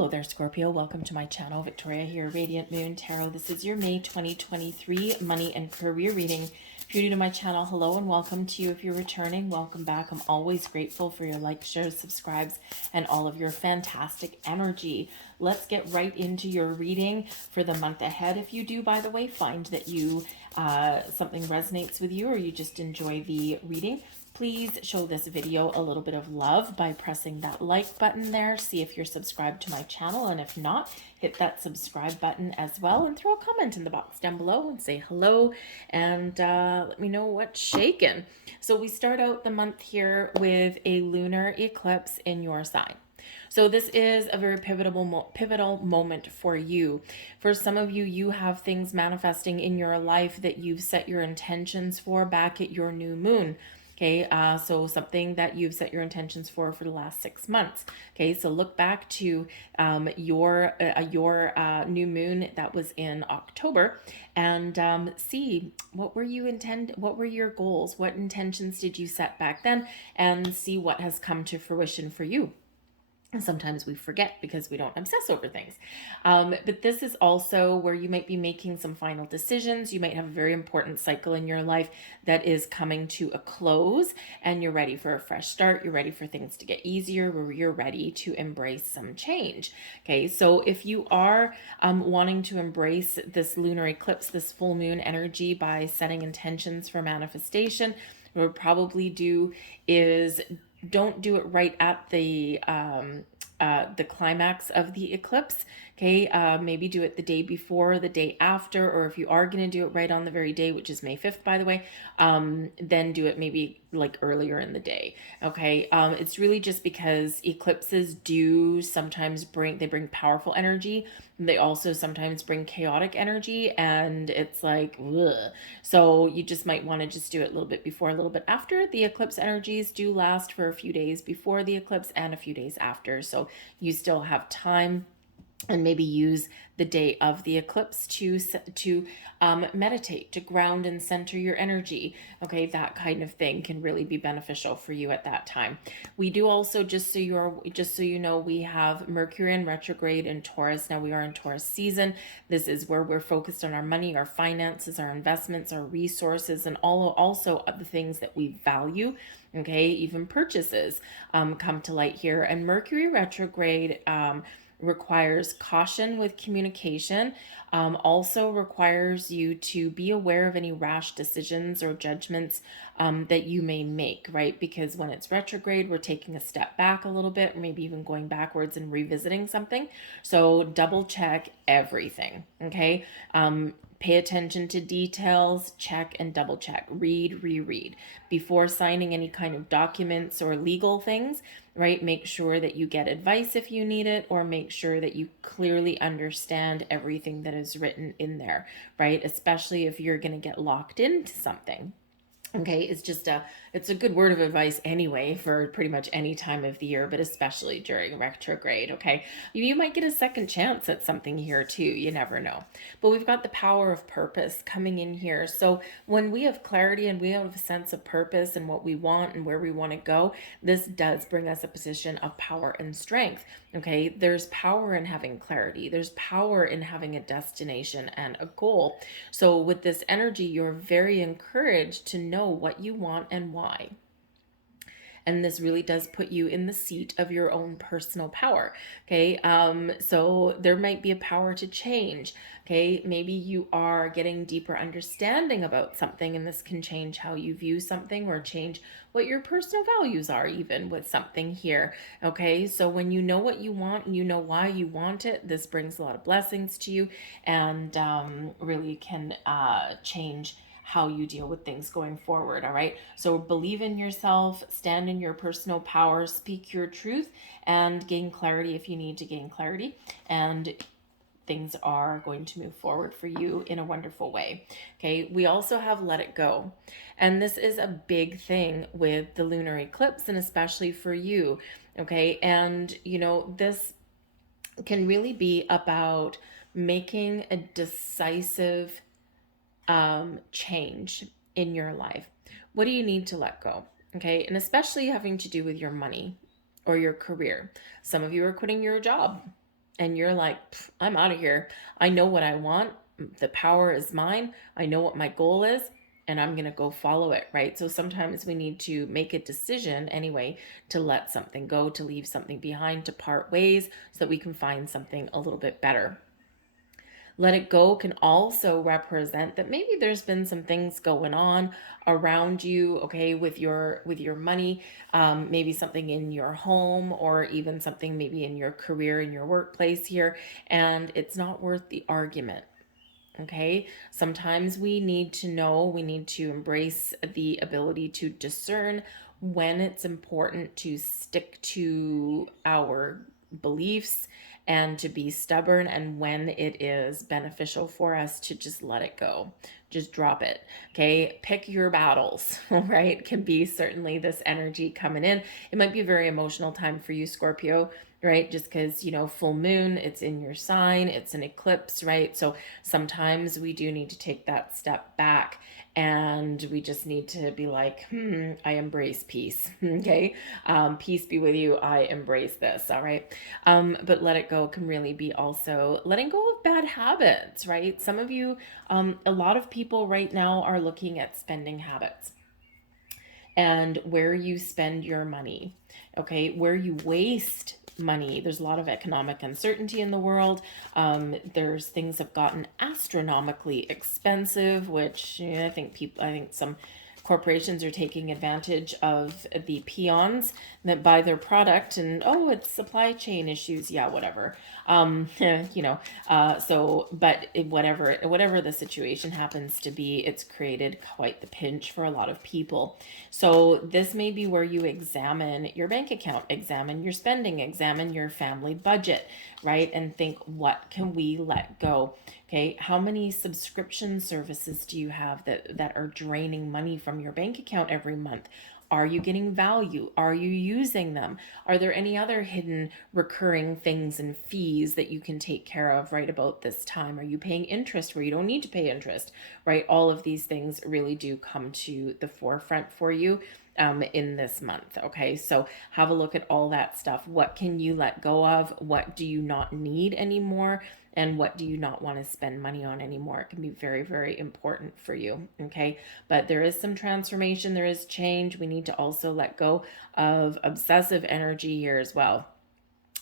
Hello there, Scorpio. Welcome to my channel. Victoria here, Radiant Moon Tarot. This is your May 2023 money and career reading. If you're new to my channel, hello and welcome to you. If you're returning, welcome back. I'm always grateful for your likes, shares, subscribes, and all of your fantastic energy. Let's get right into your reading for the month ahead. If you do, by the way, find that you something resonates with you or you just enjoy the reading, please show this video a little bit of love by pressing that like button there. See if you're subscribed to my channel, and if not, hit that subscribe button as well, and throw a comment in the box down below and say hello and let me know what's shaking. So we start out the month here with a lunar eclipse in your sign. So this is a very pivotal moment for you. For some of you, you have things manifesting in your life that you've set your intentions for back at your new moon. Okay, so something that you've set your intentions for the last 6 months. Okay, so look back to your new moon that was in October, and see what were your goals, what intentions did you set back then, and see what has come to fruition for you. And sometimes we forget because we don't obsess over things. But this is also where you might be making some final decisions. You might have a very important cycle in your life that is coming to a close, and you're ready for a fresh start. You're ready for things to get easier, where you're ready to embrace some change. Okay, so if you are wanting to embrace this lunar eclipse, this full moon energy by setting intentions for manifestation, what we'll probably do is don't do it right at the climax of the eclipse. Okay, maybe do it the day before, the day after, or if you are going to do it right on the very day, which is May 5th, by the way, then do it maybe like earlier in the day. Okay, it's really just because eclipses do sometimes bring powerful energy. They also sometimes bring chaotic energy, and it's like, ugh. So you just might want to just do it a little bit before, a little bit after. The eclipse energies do last for a few days before the eclipse and a few days after, so you still have time. And maybe use the day of the eclipse to meditate, to ground and center your energy. Okay, that kind of thing can really be beneficial for you at that time. We do also, just so you know, we have Mercury in retrograde in Taurus. Now we are in Taurus season. This is where we're focused on our money, our finances, our investments, our resources, and also the things that we value. Okay, even purchases come to light here. And Mercury retrograde requires caution with communication, also requires you to be aware of any rash decisions or judgments that you may make, right? Because when it's retrograde, we're taking a step back a little bit, or maybe even going backwards and revisiting something. So double check everything, okay? Pay attention to details, check and double check, read, reread. Before signing any kind of documents or legal things, right? Make sure that you get advice if you need it, or make sure that you clearly understand everything that is written in there, right? Especially if you're going to get locked into something. Okay, it's a good word of advice anyway for pretty much any time of the year, but especially during retrograde. Okay, you might get a second chance at something here too. You never know. But we've got the power of purpose coming in here. So when we have clarity and we have a sense of purpose and what we want and where we want to go, this does bring us a position of power and strength. Okay, there's power in having clarity. There's power in having a destination and a goal. So with this energy, you're very encouraged to know what you want and why. And this really does put you in the seat of your own personal power. Okay, so there might be a power to change. Okay, maybe you are getting deeper understanding about something, and this can change how you view something or change what your personal values are, even with something here. Okay, so when you know what you want and you know why you want it, this brings a lot of blessings to you, and really can change how you deal with things going forward. All right, so believe in yourself, stand in your personal power, speak your truth, and gain clarity if you need to gain clarity, and things are going to move forward for you in a wonderful way. Okay, we also have let it go, and this is a big thing with the lunar eclipse, and especially for you. Okay, and you know, this can really be about making a decisive change in your life. What do you need to let go? Okay, and especially having to do with your money or your career. Some of you are quitting your job and you're like, I'm out of here. I know what I want. The power is mine. I know what my goal is, and I'm going to go follow it, right? So sometimes we need to make a decision anyway to let something go, to leave something behind, to part ways so that we can find something a little bit better. Let it go can also represent that maybe there's been some things going on around you, okay, with your money, maybe something in your home, or even something maybe in your career, in your workplace here, and it's not worth the argument. Okay, sometimes we need to know, we need to embrace the ability to discern when it's important to stick to our beliefs and to be stubborn, and when it is beneficial for us to just let it go, just drop it. Okay, pick your battles. Right, can be certainly this energy coming in. It might be a very emotional time for you, Scorpio, right? Just because, full moon, it's in your sign, it's an eclipse, right? So sometimes we do need to take that step back, and we just need to be like, I embrace peace. Okay, peace be with you. I embrace this. All right. But let it go can really be also letting go of bad habits, right? Some of you, a lot of people right now are looking at spending habits and where you spend your money, okay, where you waste money. There's a lot of economic uncertainty in the world. There's things have gotten astronomically expensive, which I think some corporations are taking advantage of the peons that buy their product, and it's supply chain issues, yeah, whatever. Whatever the situation happens to be, it's created quite the pinch for a lot of people. So this may be where you examine your bank account, examine your spending, examine your family budget, right? And think, what can we let go? Okay, how many subscription services do you have that are draining money from your bank account every month? Are you getting value? Are you using them? Are there any other hidden recurring things and fees that you can take care of right about this time? Are you paying interest where you don't need to pay interest, right? All of these things really do come to the forefront for you in this month. Okay, so have a look at all that stuff. What can you let go of? What do you not need anymore? And what do you not want to spend money on anymore? It can be very, very important for you. Okay, but there is some transformation, there is change. We need to also let go of obsessive energy here as well.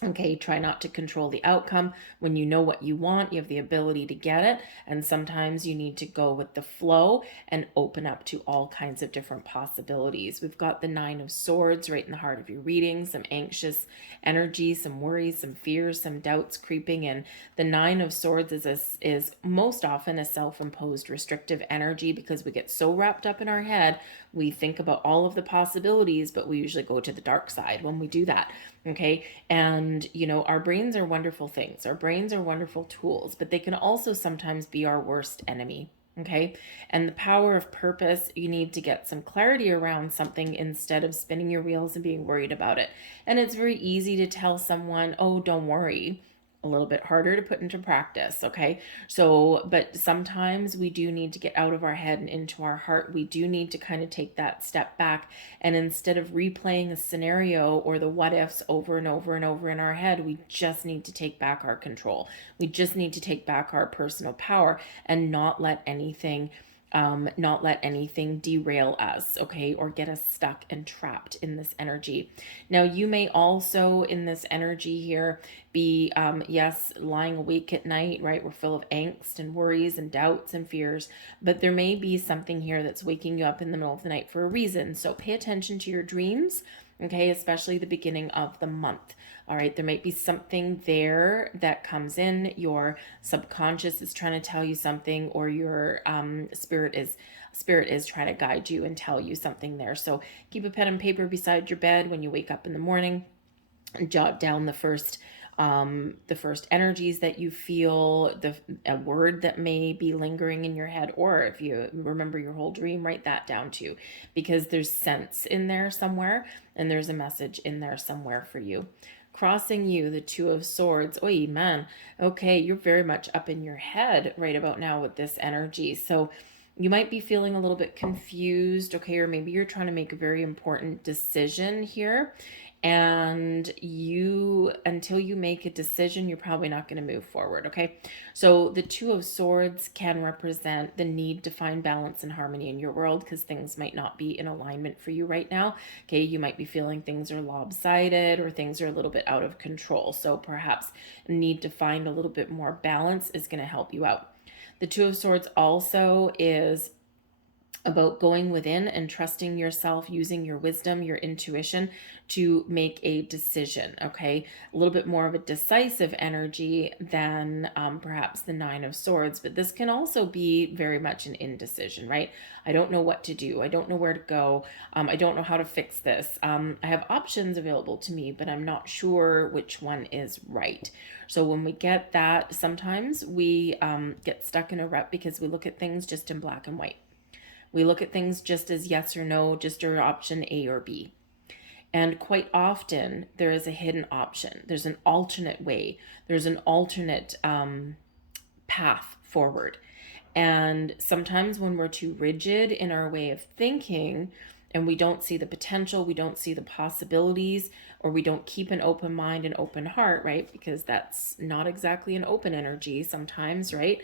Okay, try not to control the outcome. When you know what you want, you have the ability to get it. And sometimes you need to go with the flow and open up to all kinds of different possibilities. We've got the Nine of Swords right in the heart of your reading, some anxious energy, some worries, some fears, some doubts creeping in. The Nine of Swords is most often a self-imposed restrictive energy, because we get so wrapped up in our head. We think about all of the possibilities, but we usually go to the dark side when we do that. Okay. And, our brains are wonderful things. Our brains are wonderful tools, but they can also sometimes be our worst enemy. Okay. And the power of purpose, you need to get some clarity around something instead of spinning your wheels and being worried about it. And it's very easy to tell someone, oh, don't worry. A little bit harder to put into practice. Okay. So, but sometimes we do need to get out of our head and into our heart. We do need to kind of take that step back. And instead of replaying a scenario or the what ifs over and over and over in our head, we just need to take back our control. We just need to take back our personal power and not let anything derail us, okay, or get us stuck and trapped in this energy. Now, you may also in this energy here be, yes, lying awake at night, right? We're full of angst and worries and doubts and fears, but there may be something here that's waking you up in the middle of the night for a reason. So pay attention to your dreams, okay, especially the beginning of the month. All right, there might be something there that comes in. Your subconscious is trying to tell you something, or your spirit is trying to guide you and tell you something there. So keep a pen and paper beside your bed when you wake up in the morning, and jot down the first energies that you feel, a word that may be lingering in your head, or if you remember your whole dream, write that down too, because there's sense in there somewhere, and there's a message in there somewhere for you. Crossing you, the Two of Swords. Oy, man. Okay, you're very much up in your head right about now with this energy. So You might be feeling a little bit confused, okay, or maybe you're trying to make a very important decision here, and until you make a decision, you're probably not going to move forward, okay? So the Two of Swords can represent the need to find balance and harmony in your world, because things might not be in alignment for you right now, okay? You might be feeling things are lopsided or things are a little bit out of control, so perhaps a need to find a little bit more balance is going to help you out. The Two of Swords also is about going within and trusting yourself, using your wisdom, your intuition to make a decision, okay? A little bit more of a decisive energy than perhaps the Nine of Swords, but this can also be very much an indecision, right? I don't know what to do. I don't know where to go. I don't know how to fix this. I have options available to me, but I'm not sure which one is right. So when we get that, sometimes we get stuck in a rut because we look at things just in black and white. We look at things just as yes or no, just your option A or B. And quite often, there is a hidden option. There's an alternate way. There's an alternate path forward. And sometimes when we're too rigid in our way of thinking and we don't see the potential, we don't see the possibilities, or we don't keep an open mind and open heart, right? Because that's not exactly an open energy sometimes, right?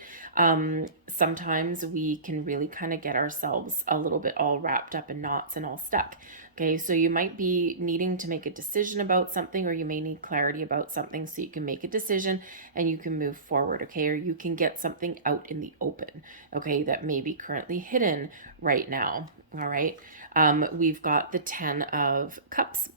Sometimes we can really kind of get ourselves a little bit all wrapped up in knots and all stuck. Okay, so you might be needing to make a decision about something, or you may need clarity about something so you can make a decision and you can move forward, okay? Or you can get something out in the open, okay, that may be currently hidden right now, all right? We've got the 10 of Cups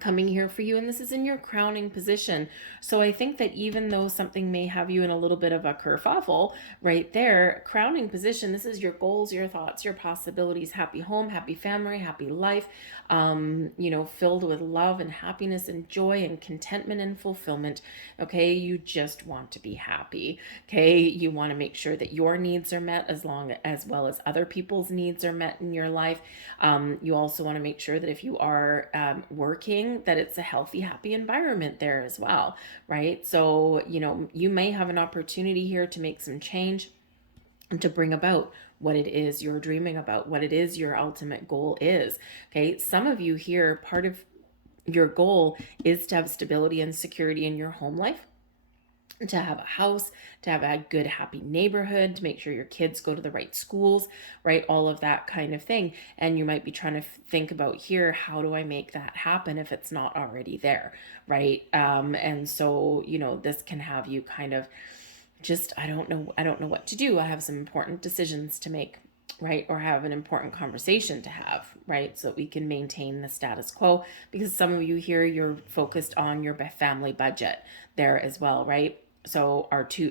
coming here for you, and this is in your crowning position. So I think that even though something may have you in a little bit of a kerfuffle right there, crowning position, this is your goals, your thoughts, your possibilities, happy home, happy family, happy life, filled with love and happiness and joy and contentment and fulfillment. Okay, you just want to be happy. Okay, you want to make sure that your needs are met as well as other people's needs are met in your life. You also want to make sure that if you are working, that it's a healthy, happy environment there as well, right? So, you may have an opportunity here to make some change and to bring about what it is you're dreaming about, what it is your ultimate goal is. Okay, some of you here, part of your goal is to have stability and security in your home life, to have a house, to have a good, happy neighborhood, to make sure your kids go to the right schools, right? All of that kind of thing. And you might be trying to think about here, how do I make that happen if it's not already there, right? And so, this can have you kind of just, I don't know what to do. I have some important decisions to make, right? Or have an important conversation to have, right? So that we can maintain the status quo, because some of you here, you're focused on your family budget there as well, right? So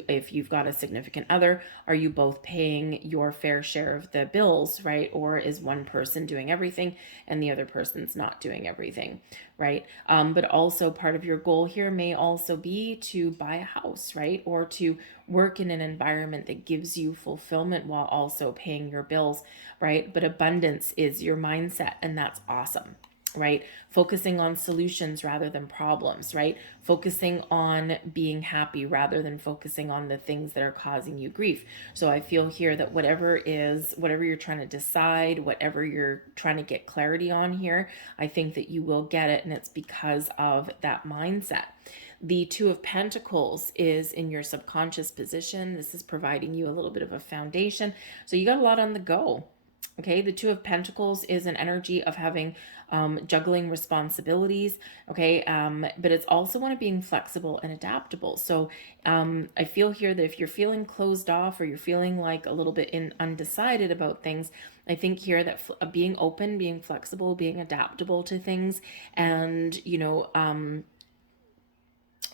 if you've got a significant other, are you both paying your fair share of the bills, right? Or is one person doing everything and the other person's not doing everything, right? But also part of your goal here may also be to buy a house, right? Or to work in an environment that gives you fulfillment while also paying your bills, right? But abundance is your mindset, and that's awesome, right? Focusing on solutions rather than problems, right? Focusing on being happy rather than focusing on the things that are causing you grief. So I feel here that whatever you're trying to decide, whatever you're trying to get clarity on here, I think that you will get it, and it's because of that mindset. The Two of Pentacles is in your subconscious position. This is providing you a little bit of a foundation. So you got a lot on the go. Okay, the Two of Pentacles is an energy of having juggling responsibilities. Okay, but it's also one of being flexible and adaptable. So I feel here that if you're feeling closed off, or you're feeling like a little bit undecided about things, I think here that being open, being flexible, being adaptable to things, and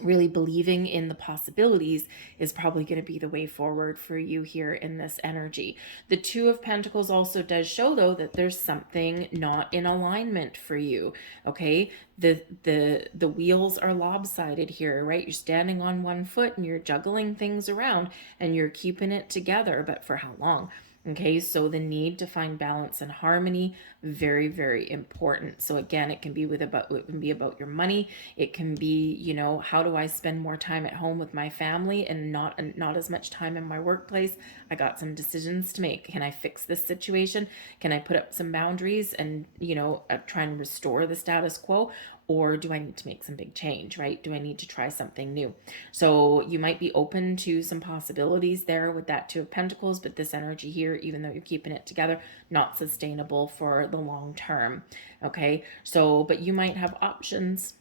really believing in the possibilities is probably going to be the way forward for you here in this energy. The Two of Pentacles also does show, though, that there's something not in alignment for you. Okay, the wheels are lopsided here, right? You're standing on one foot and you're juggling things around and you're keeping it together, but for how long? Okay, so the need to find balance and harmony, very, very important. So again, it can be about your money. It can be, how do I spend more time at home with my family and not as much time in my workplace? I got some decisions to make. Can I fix this situation? Can I put up some boundaries and, try and restore the status quo? Or do I need to make some big change, right? Do I need to try something new? So you might be open to some possibilities there with that Two of Pentacles, but this energy here, even though you're keeping it together, not sustainable for the long term. Okay. So, but you might have options,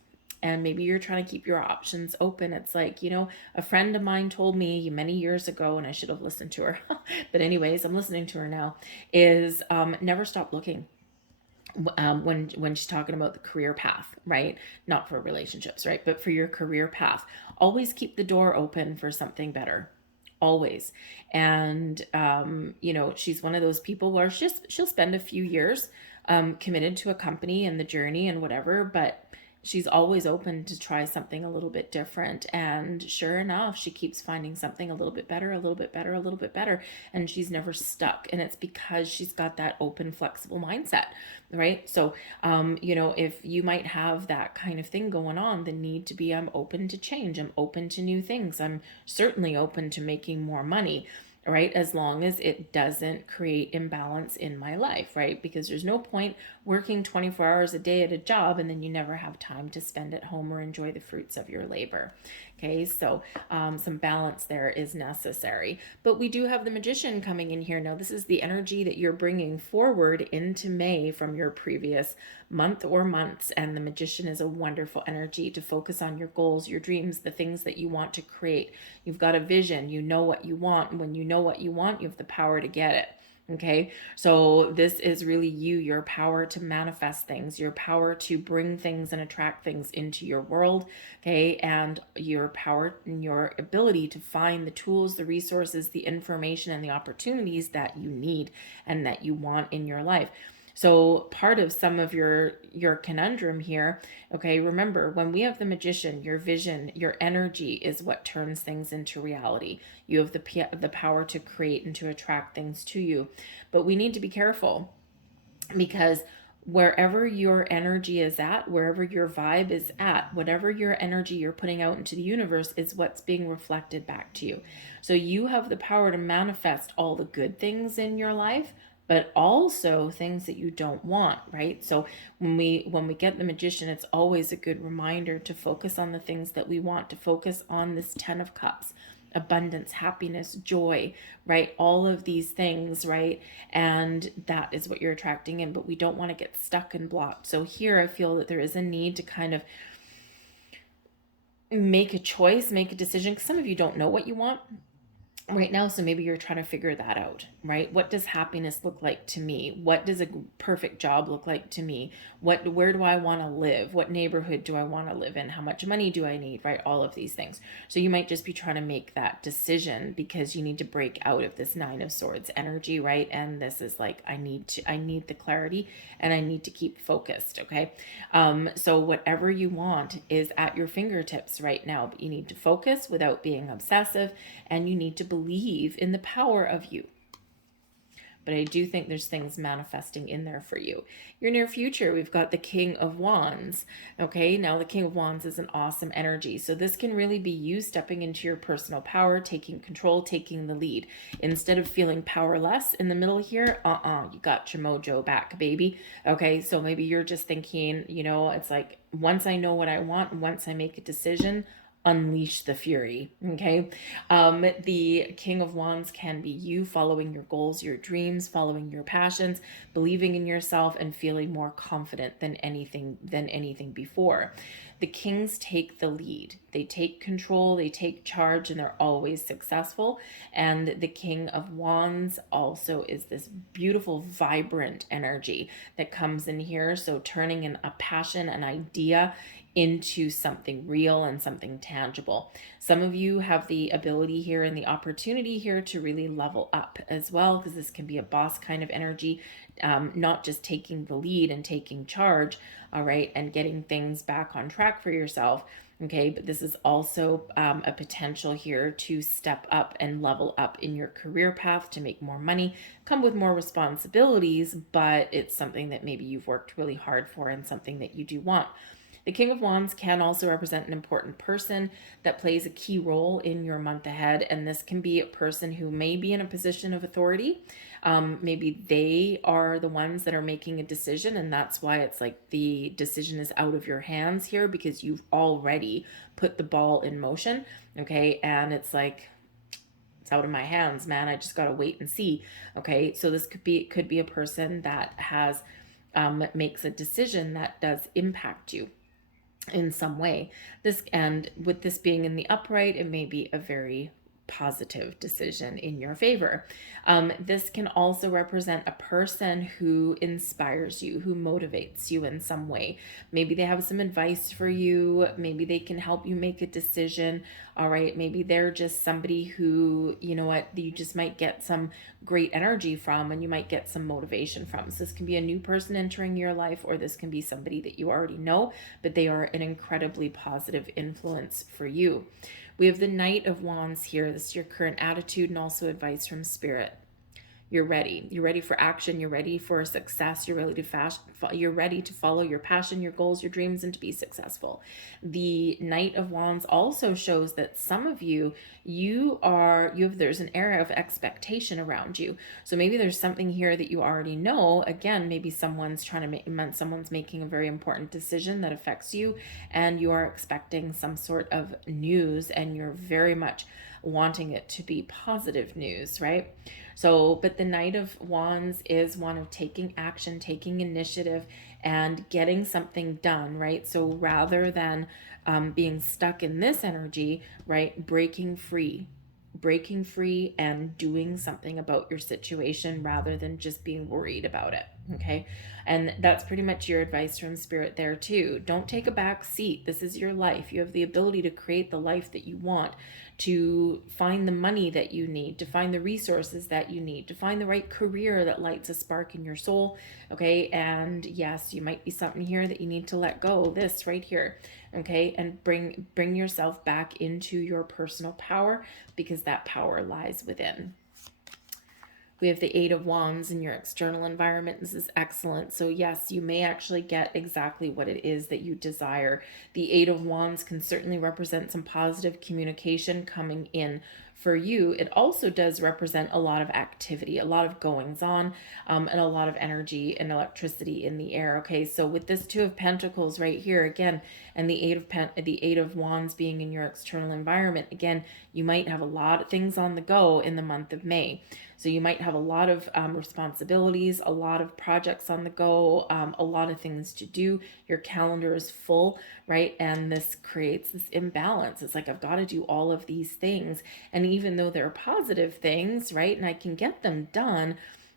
and maybe you're trying to keep your options open. It's like, a friend of mine told me many years ago, and I should have listened to her, but anyways, I'm listening to her now, is never stop looking. When she's talking about the career path, right? Not for relationships, right? But for your career path, always keep the door open for something better, always. And she's one of those people where she'll spend a few years committed to a company and the journey and whatever, but she's always open to try something a little bit different. And sure enough, she keeps finding something a little bit better, a little bit better, a little bit better. And she's never stuck. And it's because she's got that open, flexible mindset, right? So, if you might have that kind of thing going on, the need to be, I'm open to change. I'm open to new things. I'm certainly open to making more money, right? As long as it doesn't create imbalance in my life, right? Because there's no point working 24 hours a day at a job and then you never have time to spend at home or enjoy the fruits of your labor. Okay, so some balance there is necessary. But we do have the Magician coming in here. Now, this is the energy that you're bringing forward into May from your previous month or months. And the Magician is a wonderful energy to focus on your goals, your dreams, the things that you want to create. You've got a vision. You know what you want. And when you know what you want, you have the power to get it. Okay, so this is really your power to manifest things, your power to bring things and attract things into your world. Okay, and your power and your ability to find the tools, the resources, the information, and the opportunities that you need and that you want in your life. So part of some of your conundrum here, okay, remember when we have the Magician, your vision, your energy is what turns things into reality. You have the power to create and to attract things to you. But we need to be careful, because wherever your energy is at, wherever your vibe is at, whatever your energy you're putting out into the universe is what's being reflected back to you. So you have the power to manifest all the good things in your life, but also things that you don't want, right? So when we get the Magician, it's always a good reminder to focus on the things that we want, to focus on this 10 of Cups, abundance, happiness, joy, right? All of these things, right? And that is what you're attracting in, but we don't want to get stuck and blocked. So here I feel that there is a need to kind of make a choice, make a decision, because some of you don't know what you want right now, so maybe you're trying to figure that out, right? What does happiness look like to me? What does a perfect job look like to me? Where do I want to live? What neighborhood do I want to live in? How much money do I need, right? All of these things. So you might just be trying to make that decision because you need to break out of this 9 of Swords energy, right? And this is like, I need the clarity and I need to keep focused, okay? So whatever you want is at your fingertips right now, but you need to focus without being obsessive, and you need to believe in the power of you. But I do think there's things manifesting in there for you. Your near future, we've got the King of Wands. Okay, now the King of Wands is an awesome energy. So this can really be you stepping into your personal power, taking control, taking the lead. Instead of feeling powerless in the middle here, you got your mojo back, baby. Okay, so maybe you're just thinking, it's like, once I know what I want, once I make a decision, unleash the fury. Okay, the King of Wands can be you following your goals, your dreams, following your passions, believing in yourself, and feeling more confident than anything before. The kings take the lead, they take control, they take charge, and they're always successful. And the King of Wands also is this beautiful, vibrant energy that comes in here. So turning in a passion, an idea, into something real and something tangible. Some of you have the ability here and the opportunity here to really level up as well, because this can be a boss kind of energy, not just taking the lead and taking charge, all right, and getting things back on track for yourself. Okay, but this is also a potential here to step up and level up in your career path to make more money, come with more responsibilities, but it's something that maybe you've worked really hard for and something that you do want. The King of Wands can also represent an important person that plays a key role in your month ahead. And this can be a person who may be in a position of authority. Maybe they are the ones that are making a decision. And that's why it's like the decision is out of your hands here, because you've already put the ball in motion. Okay. And it's like, it's out of my hands, man. I just got to wait and see. Okay. So this could be a person that has, makes a decision that does impact you in some way. And with this being in the upright, it may be a very positive decision in your favor. This can also represent a person who inspires you, who motivates you in some way. Maybe they have some advice for you. Maybe they can help you make a decision. All right. Maybe they're just somebody who, you know what, you just might get some great energy from, and you might get some motivation from. So this can be a new person entering your life, or this can be somebody that you already know, but they are an incredibly positive influence for you. We have the Knight of Wands here. This is your current attitude and also advice from Spirit. You're ready. You're ready for action. You're ready for success. You're ready to follow your passion, your goals, your dreams, and to be successful. The Knight of Wands also shows that some of you, there's an area of expectation around you. So maybe there's something here that you already know. Again, maybe someone's making a very important decision that affects you, and you are expecting some sort of news, and you're very much wanting it to be positive news, right? So, but the Knight of Wands is one of taking action, taking initiative, and getting something done, right? So rather than being stuck in this energy, right, breaking free and doing something about your situation rather than just being worried about it. Okay. And that's pretty much your advice from Spirit there too. Don't take a back seat. This is your life. You have the ability to create the life that you want, to find the money that you need, to find the resources that you need, to find the right career that lights a spark in your soul. Okay. And yes, you might be something here that you need to let go. This right here. Okay. And bring yourself back into your personal power, because that power lies within. We have the Eight of Wands in your external environment. This is excellent. So yes, you may actually get exactly what it is that you desire. The Eight of Wands can certainly represent some positive communication coming in for you. It also does represent a lot of activity, a lot of goings on, and a lot of energy and electricity in the air. Okay, so with this Two of Pentacles right here again, and the Eight of Wands being in your external environment, again, you might have a lot of things on the go in the month of May. So you might have a lot of responsibilities, a lot of projects on the go, a lot of things to do. Your calendar is full, right? And this creates this imbalance. It's like, I've got to do all of these things. And even though they're positive things, right, and I can get them done,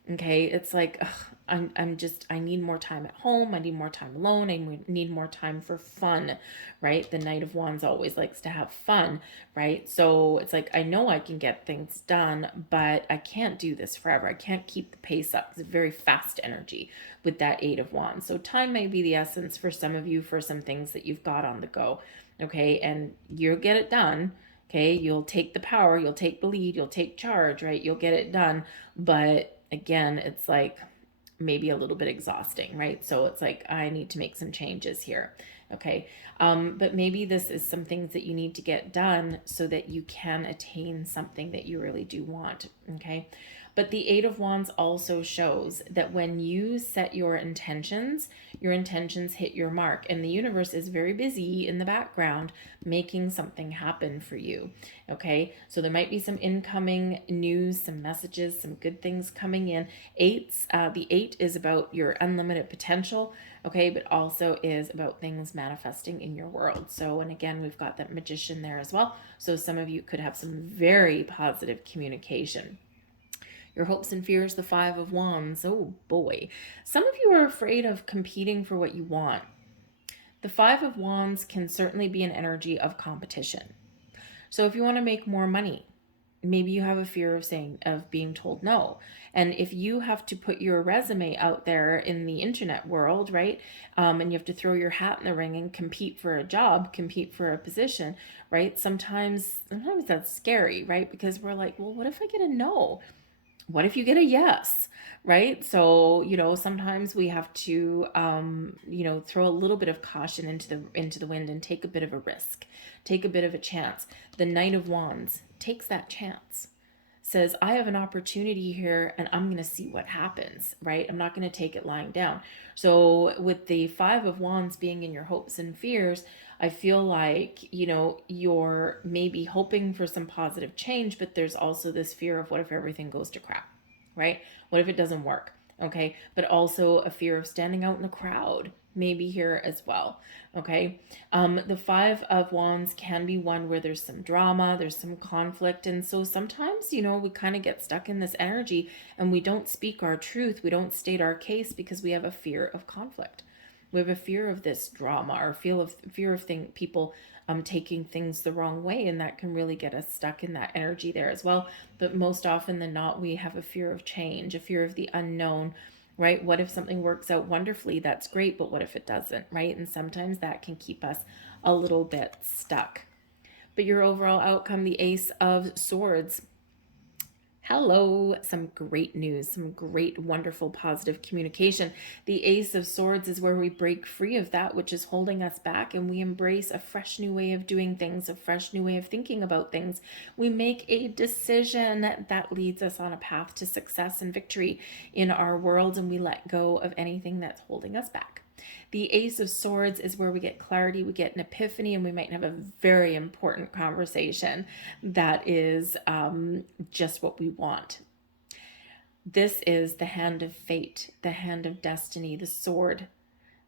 okay, it's like, I need more time at home. I need more time alone. I need more time for fun, right? The Knight of Wands always likes to have fun, right? So it's like, I know I can get things done, but I can't do this forever. I can't keep the pace up. It's a very fast energy with that Eight of Wands. So time may be the essence for some of you for some things that you've got on the go, okay? And you'll get it done. Okay, you'll take the power, you'll take the lead, you'll take charge, right? You'll get it done. But again, it's like maybe a little bit exhausting, right? So it's like, I need to make some changes here. Okay. But maybe this is some things that you need to get done so that you can attain something that you really do want. Okay. But the Eight of Wands also shows that when you set your intentions hit your mark, and the universe is very busy in the background making something happen for you. Okay. So there might be some incoming news, some messages, some good things coming in. The eight is about your unlimited potential. Okay. But also is about things manifesting in your world. So, and again, we've got that Magician there as well. So some of you could have some very positive communication. Your hopes and fears, the Five of Wands. Oh boy. Some of you are afraid of competing for what you want. The Five of Wands can certainly be an energy of competition. So if you want to make more money, maybe you have a fear of being told no. And if you have to put your resume out there in the internet world, right, and you have to throw your hat in the ring and compete for a job, compete for a position, right, sometimes that's scary, right, because we're like, well, what if I get a no? What if you get a yes? Right? So, sometimes we have to, throw a little bit of caution into the wind and take a bit of a risk, take a bit of a chance. The Knight of Wands takes that chance, says, I have an opportunity here and I'm going to see what happens, right? I'm not going to take it lying down. So, with the Five of Wands being in your hopes and fears, I feel like, you're maybe hoping for some positive change, but there's also this fear of what if everything goes to crap, right? What if it doesn't work? Okay. But also a fear of standing out in the crowd, maybe here as well. Okay. The Five of Wands can be one where there's some drama, there's some conflict. And so sometimes, we kind of get stuck in this energy and we don't speak our truth. We don't state our case because we have a fear of conflict. We have a fear of this drama or fear of people taking things the wrong way, and that can really get us stuck in that energy there as well. But most often than not, we have a fear of change, a fear of the unknown, right? What if something works out wonderfully? That's great, but what if it doesn't, right? And sometimes that can keep us a little bit stuck. But your overall outcome, the Ace of Swords. Hello, some great news, some great, wonderful, positive communication. The Ace of Swords is where we break free of that which is holding us back and we embrace a fresh new way of doing things, a fresh new way of thinking about things. We make a decision that leads us on a path to success and victory in our world, and we let go of anything that's holding us back. The Ace of Swords is where we get clarity, we get an epiphany, and we might have a very important conversation that is just what we want. This is the hand of fate, the hand of destiny, the sword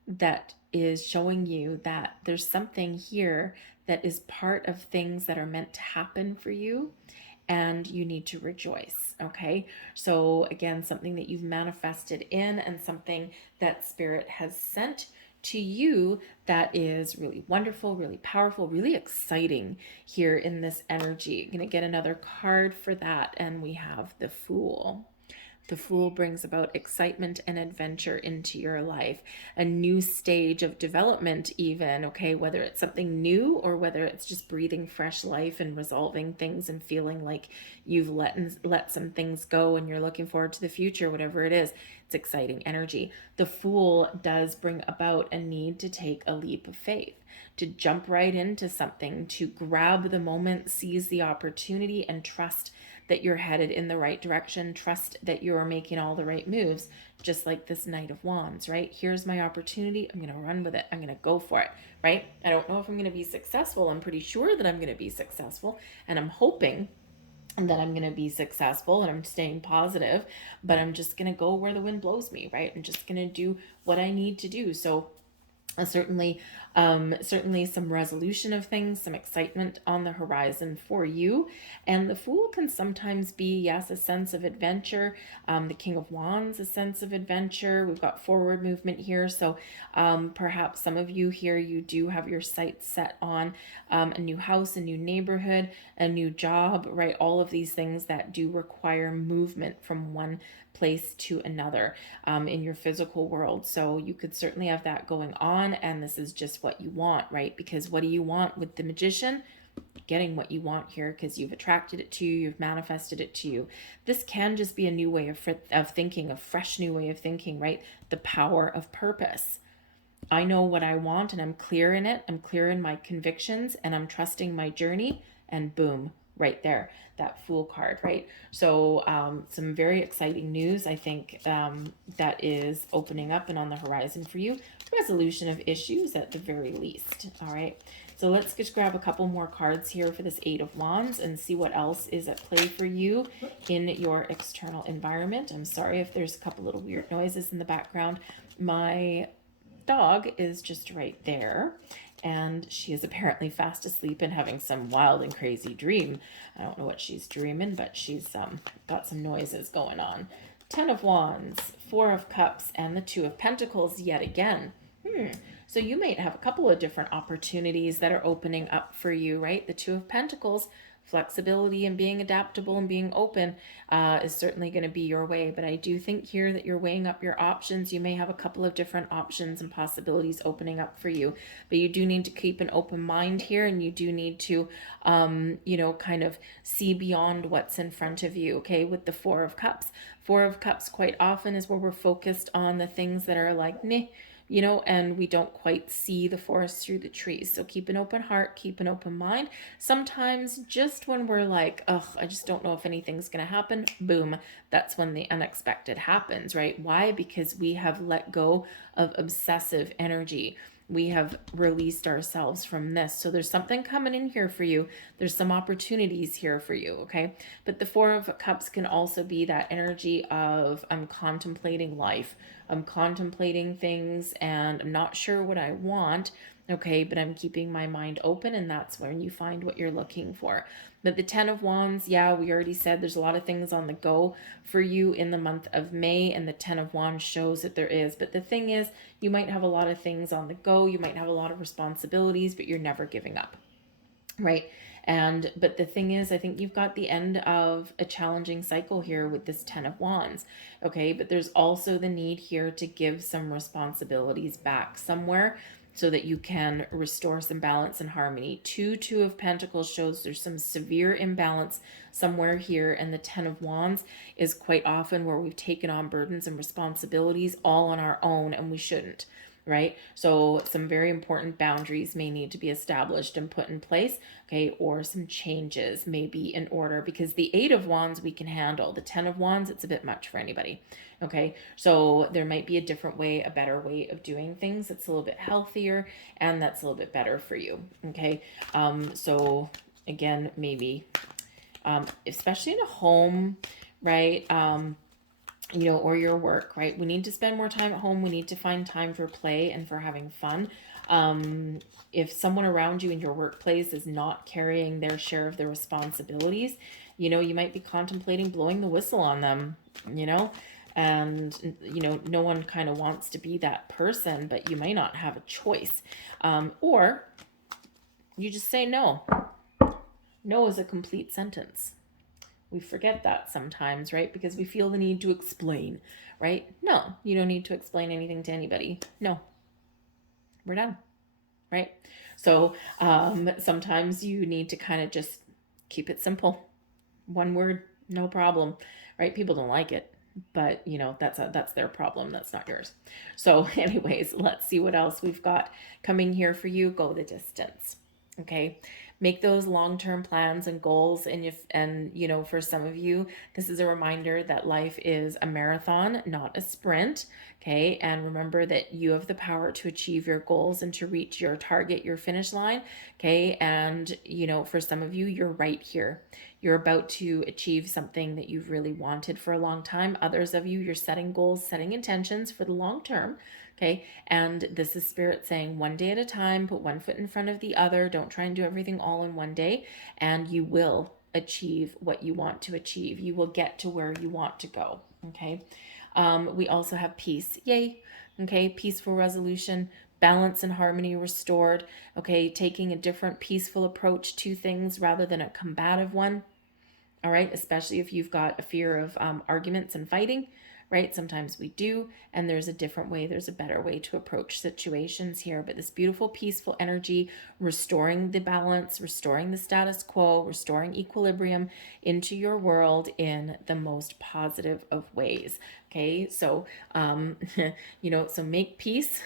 that is showing you that there's something here that is part of things that are meant to happen for you, and you need to rejoice. Okay. So again, something that you've manifested in and something that Spirit has sent to you that is really wonderful, really powerful, really exciting here in this energy. I'm going to get another card for that. And we have the Fool. The Fool brings about excitement and adventure into your life, a new stage of development even, okay, whether it's something new or whether it's just breathing fresh life and resolving things and feeling like you've let some things go and you're looking forward to the future, whatever it is. It's exciting energy. The Fool does bring about a need to take a leap of faith, to jump right into something, to grab the moment, seize the opportunity, and trust that you're headed in the right direction. Trust that you're making all the right moves, just like this Knight of Wands, right? Here's my opportunity. I'm going to run with it. I'm going to go for it, right? I don't know if I'm going to be successful. I'm pretty sure that I'm going to be successful, and I'm hoping that I'm going to be successful, and I'm staying positive, but I'm just going to go where the wind blows me, right? I'm just going to do what I need to do. So certainly some resolution of things, some excitement on the horizon for you. And the Fool can sometimes be, yes, a sense of adventure. The King of Wands, a sense of adventure. We've got forward movement here. So perhaps some of you here, you do have your sights set on a new house, a new neighborhood, a new job, right? All of these things that do require movement from one place to another in your physical world. So you could certainly have that going on, and this is just what you want, right? Because what do you want with the Magician? Getting what you want here because you've attracted it to you, you've manifested it to you. This can just be a new way of thinking, a fresh new way of thinking, right? The power of purpose. I know what I want and I'm clear in it. I'm clear in my convictions and I'm trusting my journey, and boom, right there, that Fool card, right? So some very exciting news, I think, that is opening up and on the horizon for you. Resolution of issues at the very least. All right. So let's just grab a couple more cards here for this Eight of Wands and see what else is at play for you in your external environment. I'm sorry if there's a couple little weird noises in the background. My dog is just right there, and she is apparently fast asleep and having some wild and crazy dream. I don't know what she's dreaming, but she's got some noises going on. Ten of Wands, Four of Cups, and the Two of Pentacles yet again. So you might have a couple of different opportunities that are opening up for you, right? The Two of Pentacles flexibility and being adaptable and being open is certainly going to be your way. But I do think here that you're weighing up your options. You may have a couple of different options and possibilities opening up for you, but you do need to keep an open mind here, and you do need to, kind of see beyond what's in front of you. Okay, with the Four of Cups. Four of Cups quite often is where we're focused on the things that are like, meh, and we don't quite see the forest through the trees. So keep an open heart, keep an open mind. Sometimes just when we're like, ugh, I just don't know if anything's going to happen, boom, that's when the unexpected happens, right? Why? Because we have let go of obsessive energy. We have released ourselves from this. So there's something coming in here for you. There's some opportunities here for you, okay? But the Four of Cups can also be that energy of I'm contemplating life. I'm contemplating things and I'm not sure what I want, okay, but I'm keeping my mind open, and that's when you find what you're looking for. But the Ten of Wands, yeah, we already said there's a lot of things on the go for you in the month of May, and the Ten of Wands shows that there is. But the thing is, you might have a lot of things on the go, you might have a lot of responsibilities, but you're never giving up, right? But the thing is, I think you've got the end of a challenging cycle here with this Ten of Wands, okay? But there's also the need here to give some responsibilities back somewhere so that you can restore some balance and harmony. Two of Pentacles shows there's some severe imbalance somewhere here, and the Ten of Wands is quite often where we've taken on burdens and responsibilities all on our own, and we shouldn't, right? So some very important boundaries may need to be established and put in place, okay? Or some changes may be in order, because the Eight of Wands we can handle. The Ten of Wands, it's a bit much for anybody, okay? So there might be a different way, a better way of doing things that's a little bit healthier and that's a little bit better for you, okay? So again, maybe, especially in a home, right? Or your work, right? We need to spend more time at home. We need to find time for play and for having fun. If someone around you in your workplace is not carrying their share of the responsibilities, you might be contemplating blowing the whistle on them, and, no one kind of wants to be that person, but you may not have a choice. Or you just say no. No is a complete sentence. We forget that sometimes, right? Because we feel the need to explain, right? No, you don't need to explain anything to anybody. No, we're done, right? So sometimes you need to kind of just keep it simple. One word, no problem, right? People don't like it, but that's their problem. That's not yours. So anyways, let's see what else we've got coming here for you. Go the distance, okay? Make those long-term plans and goals. And for some of you, this is a reminder that life is a marathon, not a sprint. Okay. And remember that you have the power to achieve your goals and to reach your target, your finish line. Okay. And, for some of you, you're right here. You're about to achieve something that you've really wanted for a long time. Others of you, you're setting goals, setting intentions for the long term. Okay. And this is Spirit saying one day at a time, put one foot in front of the other. Don't try and do everything all in one day, and you will achieve what you want to achieve. You will get to where you want to go. Okay. We also have peace. Yay. Okay. Peaceful resolution, balance and harmony restored. Okay. Taking a different peaceful approach to things rather than a combative one. All right. Especially if you've got a fear of arguments and fighting. Right? Sometimes we do, and there's a different way, there's a better way to approach situations here. But this beautiful, peaceful energy, restoring the balance, restoring the status quo, restoring equilibrium into your world in the most positive of ways. Okay, so, so make peace,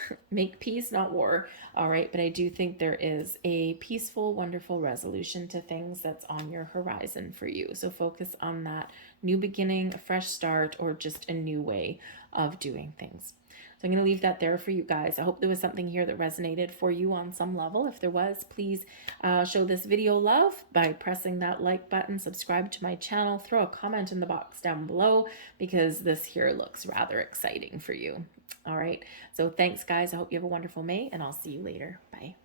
not war. All right, but I do think there is a peaceful, wonderful resolution to things that's on your horizon for you. So focus on that new beginning, a fresh start, or just a new way of doing things. So I'm going to leave that there for you guys. I hope there was something here that resonated for you on some level. If there was, please show this video love by pressing that like button, subscribe to my channel, throw a comment in the box down below, because this here looks rather exciting for you. All right. So thanks, guys. I hope you have a wonderful May, and I'll see you later. Bye.